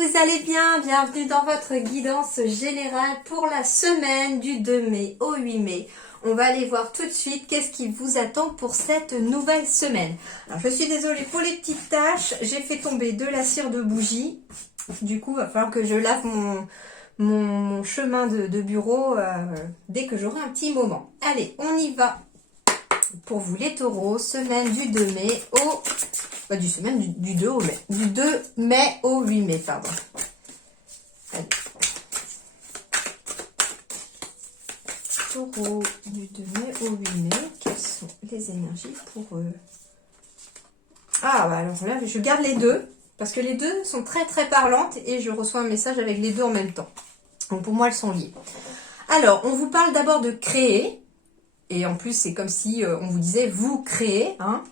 vous allez bien? Bienvenue dans votre guidance générale pour la semaine du 2 mai au 8 mai. On va aller voir tout de suite qu'est-ce qui vous attend pour cette nouvelle semaine. Alors, je suis désolée pour les petites taches, j'ai fait tomber de la cire de bougie. Du coup, il va falloir que je lave mon chemin de bureau dès que j'aurai un petit moment. Allez, on y va. Pour vous les taureaux, semaine du 2 mai au... du 2 au mai. Du 2 mai au 8 mai, pardon. Allez. Taureau du 2 mai au 8 mai, quelles sont les énergies pour eux? Ah, bah alors là, je garde les deux, parce que les deux sont très très parlantes et je reçois un message avec les deux en même temps. Donc pour moi, elles sont liées. Alors, on vous parle d'abord de créer. Et en plus, c'est comme si on vous disait, vous créez, hein.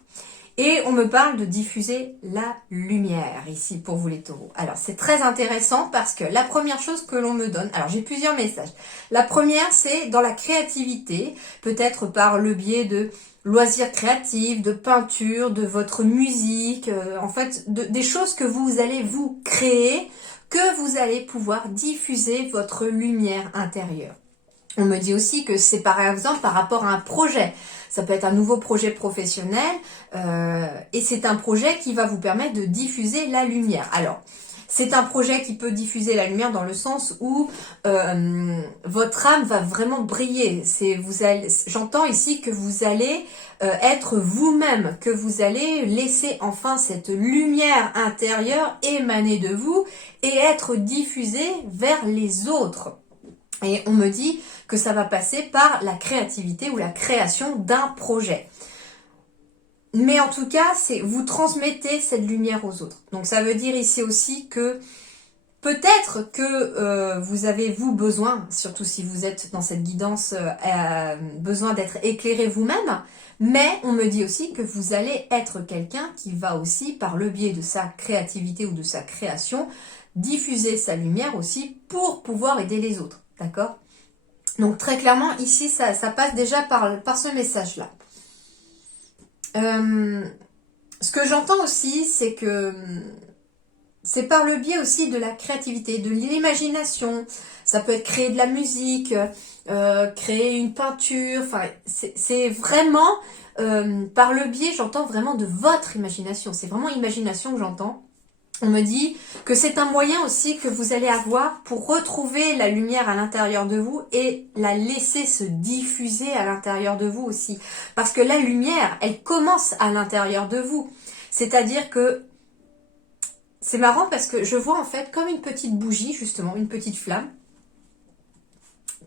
Et on me parle de diffuser la lumière ici pour vous les taureaux. Alors, c'est très intéressant parce que la première chose que l'on me donne... Alors, j'ai plusieurs messages. La première, c'est dans la créativité, peut-être par le biais de loisirs créatifs, de peinture, de votre musique, en fait, des choses que vous allez vous créer, que vous allez pouvoir diffuser votre lumière intérieure. On me dit aussi que c'est par exemple par rapport à un projet. Ça peut être un nouveau projet professionnel et c'est un projet qui va vous permettre de diffuser la lumière. Alors, c'est un projet qui peut diffuser la lumière dans le sens où votre âme va vraiment briller. J'entends ici que vous allez être vous-même, que vous allez laisser enfin cette lumière intérieure émaner de vous et être diffusée vers les autres. Et on me dit que ça va passer par la créativité ou la création d'un projet. Mais en tout cas, vous transmettez cette lumière aux autres. Donc ça veut dire ici aussi que peut-être que vous avez besoin, surtout si vous êtes dans cette guidance, besoin d'être éclairé vous-même. Mais on me dit aussi que vous allez être quelqu'un qui va aussi, par le biais de sa créativité ou de sa création, diffuser sa lumière aussi pour pouvoir aider les autres. D'accord? Donc très clairement, ici, ça passe déjà par ce message-là. Ce que j'entends aussi, c'est que c'est par le biais aussi de la créativité, de l'imagination. Ça peut être créer de la musique, créer une peinture. Enfin, c'est vraiment par le biais, j'entends vraiment de votre imagination. C'est vraiment imagination que j'entends. On me dit que c'est un moyen aussi que vous allez avoir pour retrouver la lumière à l'intérieur de vous et la laisser se diffuser à l'intérieur de vous aussi. Parce que la lumière, elle commence à l'intérieur de vous. C'est-à-dire que c'est marrant parce que je vois en fait comme une petite bougie, justement, une petite flamme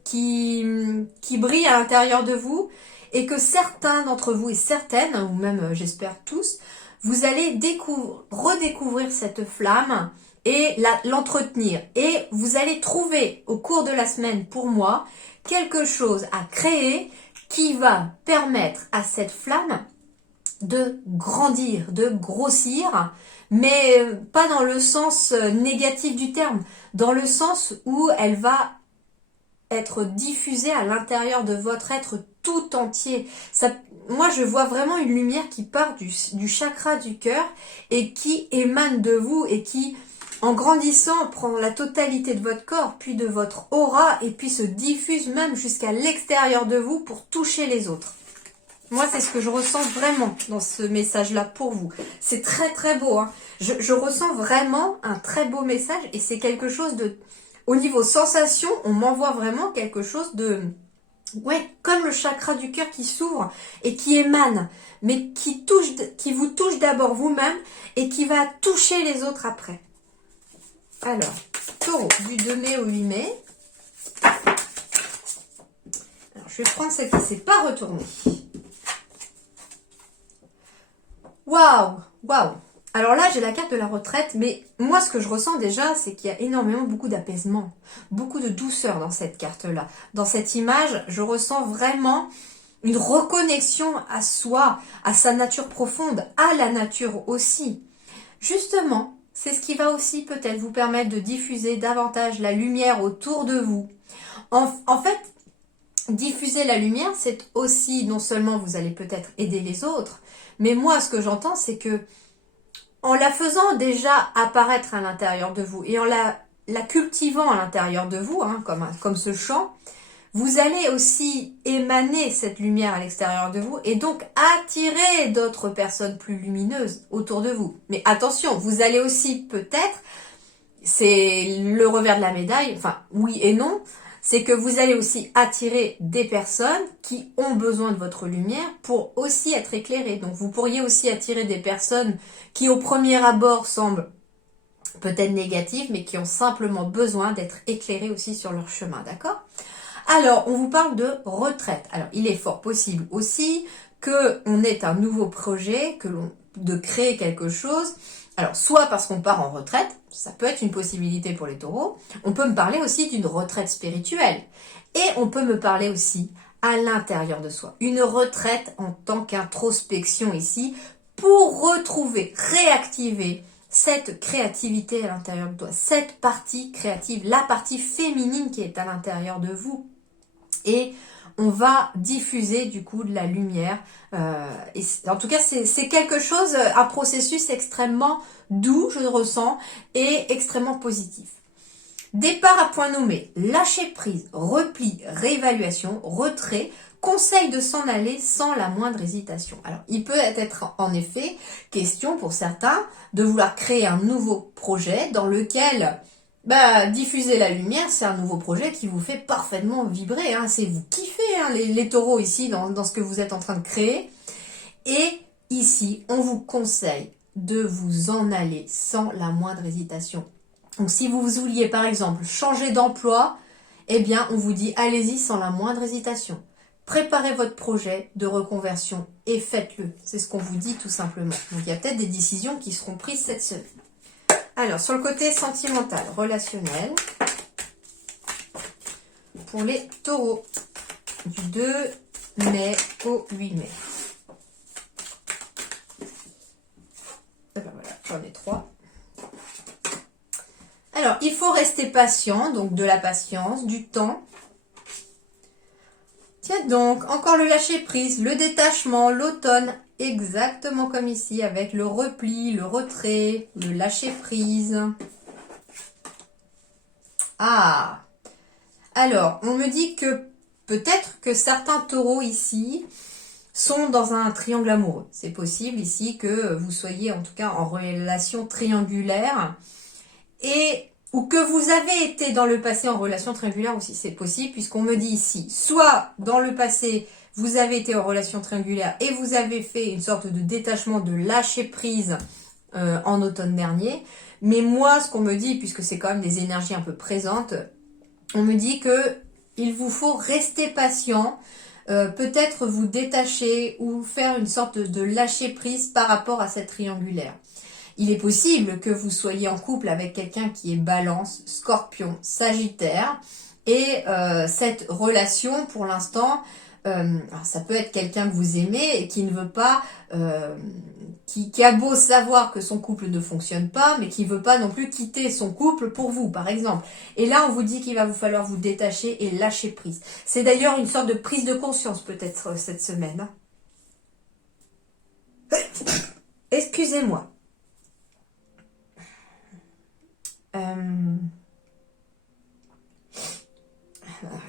qui brille à l'intérieur de vous et que certains d'entre vous et certaines, ou même j'espère tous, vous allez redécouvrir cette flamme et l'entretenir. Et vous allez trouver au cours de la semaine, pour moi, quelque chose à créer qui va permettre à cette flamme de grandir, de grossir, mais pas dans le sens négatif du terme, dans le sens où elle va être diffusée à l'intérieur de votre être tout entier. Moi, je vois vraiment une lumière qui part du chakra du cœur et qui émane de vous et qui, en grandissant, prend la totalité de votre corps, puis de votre aura et puis se diffuse même jusqu'à l'extérieur de vous pour toucher les autres. Moi, c'est ce que je ressens vraiment dans ce message-là pour vous. C'est très très beau, hein. Je ressens vraiment un très beau message et c'est quelque chose de... Au niveau sensation, on m'envoie vraiment quelque chose de... Ouais, comme le chakra du cœur qui s'ouvre et qui émane, mais qui vous touche d'abord vous-même et qui va toucher les autres après. Alors, taureau, du 2 mai au 8 mai. Alors, je vais prendre celle qui ne s'est pas retournée. Waouh, waouh. Alors là, j'ai la carte de la retraite, mais moi, ce que je ressens déjà, c'est qu'il y a énormément, beaucoup d'apaisement, beaucoup de douceur dans cette carte-là. Dans cette image, je ressens vraiment une reconnexion à soi, à sa nature profonde, à la nature aussi. Justement, c'est ce qui va aussi peut-être vous permettre de diffuser davantage la lumière autour de vous. En fait, diffuser la lumière, c'est aussi, non seulement vous allez peut-être aider les autres, mais moi, ce que j'entends, c'est que en la faisant déjà apparaître à l'intérieur de vous et en la cultivant à l'intérieur de vous, hein, comme ce champ, vous allez aussi émaner cette lumière à l'extérieur de vous et donc attirer d'autres personnes plus lumineuses autour de vous. Mais attention, vous allez aussi peut-être, c'est le revers de la médaille, enfin oui et non, c'est que vous allez aussi attirer des personnes qui ont besoin de votre lumière pour aussi être éclairées. Donc vous pourriez aussi attirer des personnes qui au premier abord semblent peut-être négatives, mais qui ont simplement besoin d'être éclairées aussi sur leur chemin, d'accord ? Alors, on vous parle de retraite. Alors, il est fort possible aussi qu'on ait un nouveau projet, de créer quelque chose. Alors, soit parce qu'on part en retraite, ça peut être une possibilité pour les taureaux. On peut me parler aussi d'une retraite spirituelle. Et on peut me parler aussi à l'intérieur de soi. Une retraite en tant qu'introspection ici pour retrouver, réactiver cette créativité à l'intérieur de toi, cette partie créative, la partie féminine qui est à l'intérieur de vous. Et on va diffuser du coup de la lumière. Et en tout cas, c'est quelque chose, un processus extrêmement doux, je le ressens, et extrêmement positif. Départ à point nommé, lâcher prise, repli, réévaluation, retrait, conseil de s'en aller sans la moindre hésitation. Alors, il peut être en effet question pour certains de vouloir créer un nouveau projet dans lequel diffuser la lumière, c'est un nouveau projet qui vous fait parfaitement vibrer. Hein. C'est vous kiffez les taureaux ici dans ce que vous êtes en train de créer. Et ici, on vous conseille de vous en aller sans la moindre hésitation. Donc si vous vouliez par exemple changer d'emploi, eh bien on vous dit allez-y sans la moindre hésitation. Préparez votre projet de reconversion et faites-le. C'est ce qu'on vous dit tout simplement. Donc il y a peut-être des décisions qui seront prises cette semaine. Alors sur le côté sentimental, relationnel, pour les taureaux, du 2 mai au 8 mai. Et ben voilà, j'en ai 3. Alors, il faut rester patient, donc de la patience, du temps. Tiens donc, encore le lâcher-prise, le détachement, l'automne, exactement comme ici, avec le repli, le retrait, le lâcher-prise. Ah! Alors, on me dit que peut-être que certains taureaux ici sont dans un triangle amoureux. C'est possible ici que vous soyez en tout cas en relation triangulaire ou que vous avez été dans le passé en relation triangulaire aussi, c'est possible, puisqu'on me dit ici, soit dans le passé, vous avez été en relation triangulaire et vous avez fait une sorte de détachement, de lâcher prise en automne dernier, mais moi, ce qu'on me dit, puisque c'est quand même des énergies un peu présentes, on me dit que il vous faut rester patient, peut-être vous détacher ou faire une sorte de lâcher prise par rapport à cette triangulaire. Il est possible que vous soyez en couple avec quelqu'un qui est Balance, Scorpion, Sagittaire. Et cette relation, pour l'instant, ça peut être quelqu'un que vous aimez et qui ne veut pas, qui a beau savoir que son couple ne fonctionne pas, mais qui ne veut pas non plus quitter son couple pour vous, par exemple. Et là, on vous dit qu'il va vous falloir vous détacher et lâcher prise. C'est d'ailleurs une sorte de prise de conscience, peut-être, cette semaine. Excusez-moi.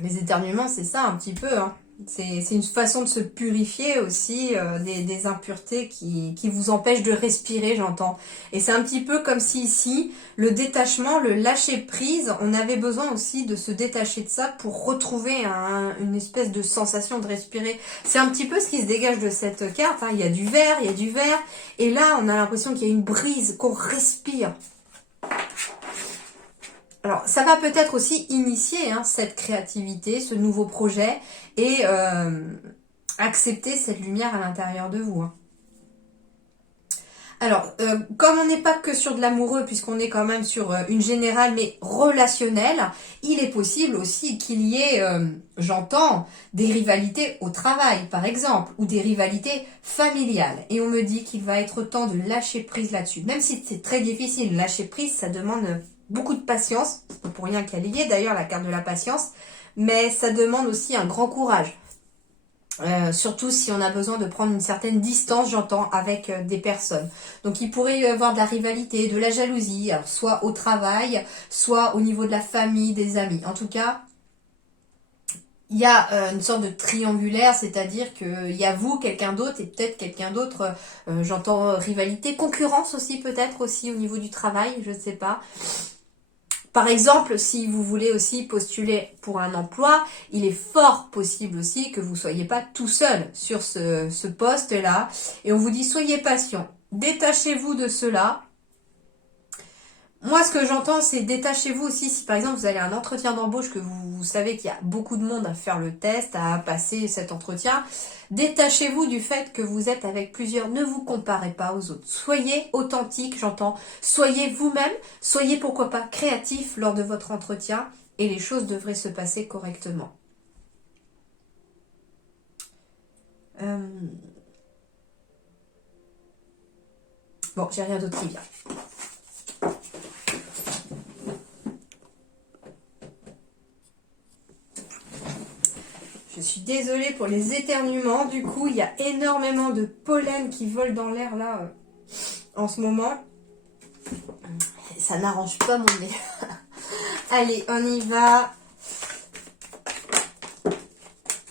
Les éternuements, c'est ça un petit peu. Hein. C'est une façon de se purifier aussi des impuretés qui vous empêchent de respirer, j'entends. Et c'est un petit peu comme si ici, le détachement, le lâcher prise, on avait besoin aussi de se détacher de ça pour retrouver une espèce de sensation de respirer. C'est un petit peu ce qui se dégage de cette carte. Hein. Il y a du vert, il y a du vert. Et là, on a l'impression qu'il y a une brise, qu'on respire. Alors, ça va peut-être aussi initier cette créativité, ce nouveau projet et accepter cette lumière à l'intérieur de vous. Hein. Alors, comme on n'est pas que sur de l'amoureux, puisqu'on est quand même sur une générale mais relationnelle, il est possible aussi qu'il y ait, j'entends, des rivalités au travail, par exemple, ou des rivalités familiales. Et on me dit qu'il va être temps de lâcher prise là-dessus. Même si c'est très difficile, lâcher prise, ça demande beaucoup de patience. C'est pas pour rien qu'elle y est, d'ailleurs, la carte de la patience. Mais ça demande aussi un grand courage. Surtout si on a besoin de prendre une certaine distance, j'entends, avec des personnes. Donc il pourrait y avoir de la rivalité, de la jalousie, alors soit au travail, soit au niveau de la famille, des amis. En tout cas, il y a une sorte de triangulaire, c'est-à-dire qu'il y a vous, quelqu'un d'autre, et peut-être quelqu'un d'autre, j'entends rivalité, concurrence aussi peut-être aussi au niveau du travail, je ne sais pas. Par exemple, si vous voulez aussi postuler pour un emploi, il est fort possible aussi que vous ne soyez pas tout seul sur ce poste-là. Et on vous dit, soyez patient, détachez-vous de cela. Moi, ce que j'entends, c'est détachez-vous aussi si par exemple vous allez à un entretien d'embauche, que vous savez qu'il y a beaucoup de monde à faire le test, à passer cet entretien. Détachez-vous du fait que vous êtes avec plusieurs. Ne vous comparez pas aux autres. Soyez authentique, j'entends. Soyez vous-même. Soyez pourquoi pas créatif lors de votre entretien et les choses devraient se passer correctement. Bon, j'ai rien d'autre qui vient. Je suis désolée pour les éternuements. Du coup, il y a énormément de pollen qui vole dans l'air là en ce moment. Ça n'arrange pas mon nez. Allez, on y va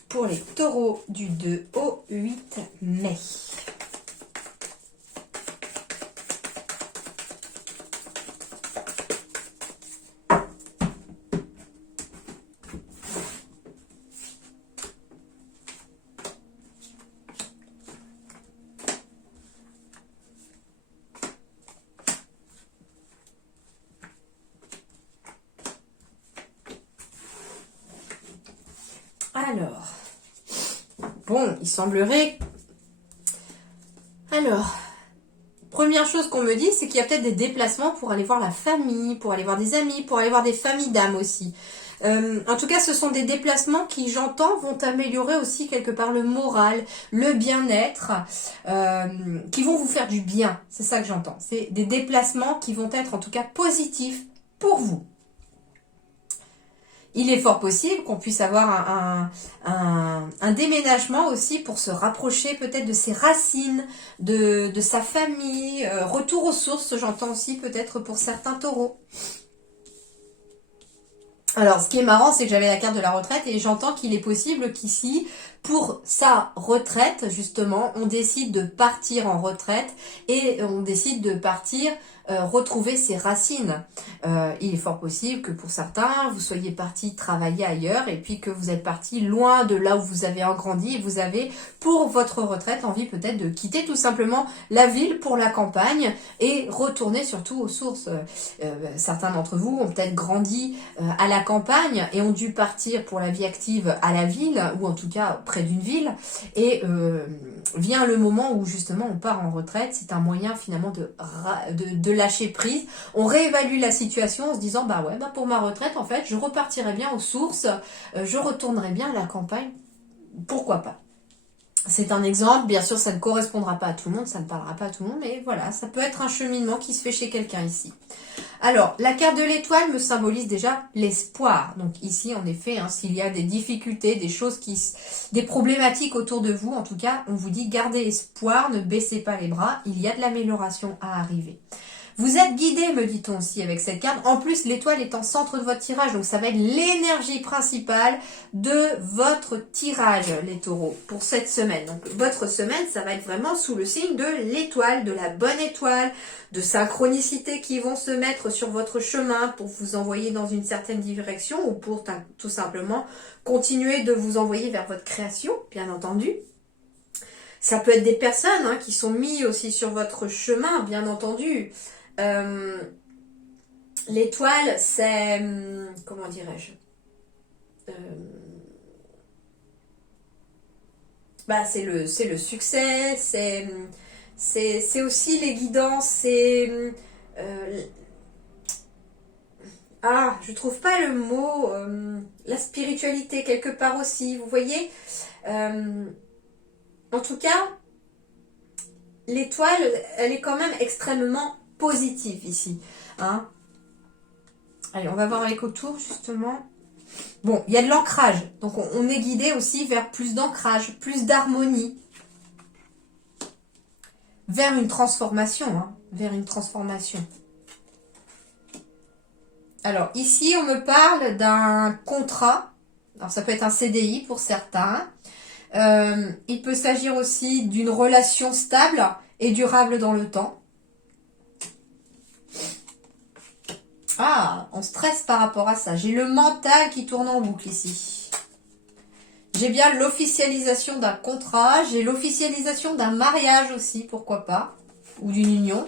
pour les taureaux du 2 au 8 mai. Alors, bon, il semblerait... Alors, première chose qu'on me dit, c'est qu'il y a peut-être des déplacements pour aller voir la famille, pour aller voir des amis, pour aller voir des familles d'âmes aussi. En tout cas, ce sont des déplacements qui, j'entends, vont améliorer aussi quelque part le moral, le bien-être, qui vont vous faire du bien. C'est ça que j'entends. C'est des déplacements qui vont être en tout cas positifs pour vous. Il est fort possible qu'on puisse avoir un déménagement aussi pour se rapprocher peut-être de ses racines, de sa famille, retour aux sources, j'entends aussi peut-être pour certains taureaux. Alors, ce qui est marrant, c'est que j'avais la carte de la retraite et j'entends qu'il est possible qu'ici, pour sa retraite, justement, on décide de partir en retraite et on décide de partir retrouver ses racines. Il est fort possible que pour certains, vous soyez partis travailler ailleurs et puis que vous êtes partis loin de là où vous avez grandi et vous avez, pour votre retraite, envie peut-être de quitter tout simplement la ville pour la campagne et retourner surtout aux sources. Certains d'entre vous ont peut-être grandi à la campagne et ont dû partir pour la vie active à la ville ou en tout cas près d'une ville et vient le moment où justement on part en retraite. C'est un moyen finalement de lâcher prise. On réévalue la situation en se disant bah ouais, bah pour ma retraite en fait je repartirai bien aux sources, je retournerai bien à la campagne, pourquoi pas. C'est un exemple, bien sûr ça ne correspondra pas à tout le monde, ça ne parlera pas à tout le monde, mais voilà, ça peut être un cheminement qui se fait chez quelqu'un ici. Alors, la carte de l'étoile me symbolise déjà l'espoir. Donc ici, en effet, s'il y a des difficultés, des choses des problématiques autour de vous, en tout cas, on vous dit gardez espoir, ne baissez pas les bras, il y a de l'amélioration à arriver. Vous êtes guidé, me dit-on aussi avec cette carte. En plus, l'étoile est en centre de votre tirage, donc ça va être l'énergie principale de votre tirage, les taureaux, pour cette semaine. Donc votre semaine, ça va être vraiment sous le signe de l'étoile, de la bonne étoile, de synchronicité qui vont se mettre sur votre chemin pour vous envoyer dans une certaine direction ou pour tout simplement continuer de vous envoyer vers votre création, bien entendu. Ça peut être des personnes qui sont mises aussi sur votre chemin, bien entendu. L'étoile, c'est... comment dirais-je c'est le succès, c'est aussi les guidances, c'est... je trouve pas le mot, la spiritualité quelque part aussi, vous voyez. En tout cas, l'étoile, elle est quand même extrêmement positive ici. Allez, on va voir avec autour justement. Bon, il y a de l'ancrage. Donc, on est guidé aussi vers plus d'ancrage, plus d'harmonie. Vers une transformation, hein, vers une transformation. Alors, ici, on me parle d'un contrat. Alors, ça peut être un CDI pour certains. Il peut s'agir aussi d'une relation stable et durable dans le temps. Ah, on stresse par rapport à ça. J'ai le mental qui tourne en boucle ici. J'ai bien l'officialisation d'un contrat. J'ai l'officialisation d'un mariage aussi, pourquoi pas. Ou d'une union.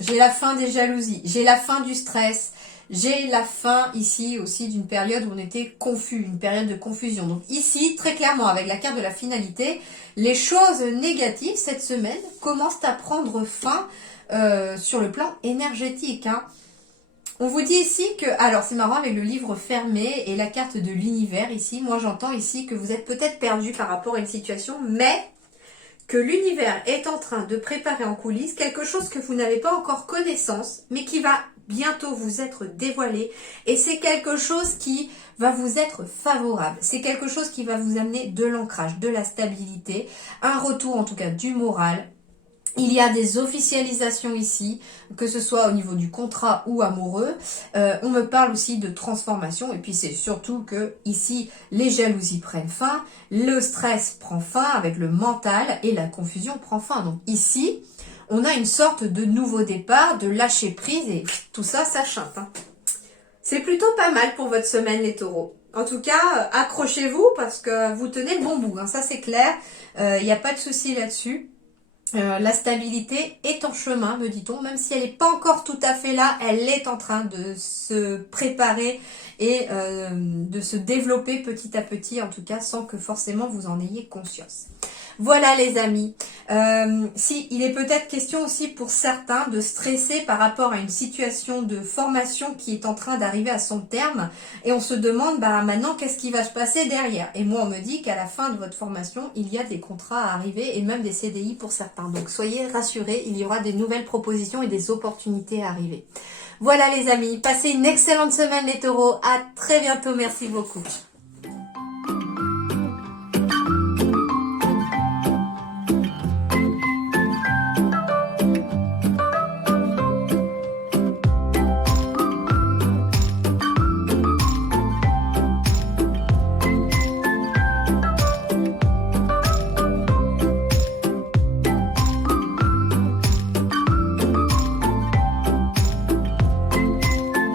J'ai la fin des jalousies. J'ai la fin du stress. J'ai la fin ici aussi d'une période où on était confus, une période de confusion. Donc ici, très clairement, avec la carte de la finalité, les choses négatives cette semaine commencent à prendre fin sur le plan énergétique. Hein. On vous dit ici que, alors c'est marrant avec le livre fermé et la carte de l'univers ici, moi j'entends ici que vous êtes peut-être perdu par rapport à une situation, mais que l'univers est en train de préparer en coulisses quelque chose que vous n'avez pas encore connaissance, mais qui va bientôt vous être dévoilé. Et c'est quelque chose qui va vous être favorable. C'est quelque chose qui va vous amener de l'ancrage, de la stabilité, un retour en tout cas du moral. Il y a des officialisations ici, que ce soit au niveau du contrat ou amoureux. On me parle aussi de transformation. Et puis c'est surtout que ici, les jalousies prennent fin, le stress prend fin avec le mental et la confusion prend fin. Donc ici, on a une sorte de nouveau départ, de lâcher prise et tout ça, ça chante. Hein. C'est plutôt pas mal pour votre semaine les taureaux. En tout cas, accrochez-vous parce que vous tenez le bon bout. Hein. Ça c'est clair, il n'y a pas de souci là-dessus. La stabilité est en chemin, me dit-on, même si elle n'est pas encore tout à fait là, elle est en train de se préparer et de se développer petit à petit, en tout cas, sans que forcément vous en ayez conscience. Voilà les amis, si il est peut-être question aussi pour certains de stresser par rapport à une situation de formation qui est en train d'arriver à son terme et on se demande bah maintenant qu'est-ce qui va se passer derrière. Et moi on me dit qu'à la fin de votre formation il y a des contrats à arriver et même des CDI pour certains. Donc soyez rassurés, il y aura des nouvelles propositions et des opportunités à arriver. Voilà les amis, passez une excellente semaine les taureaux, à très bientôt, merci beaucoup.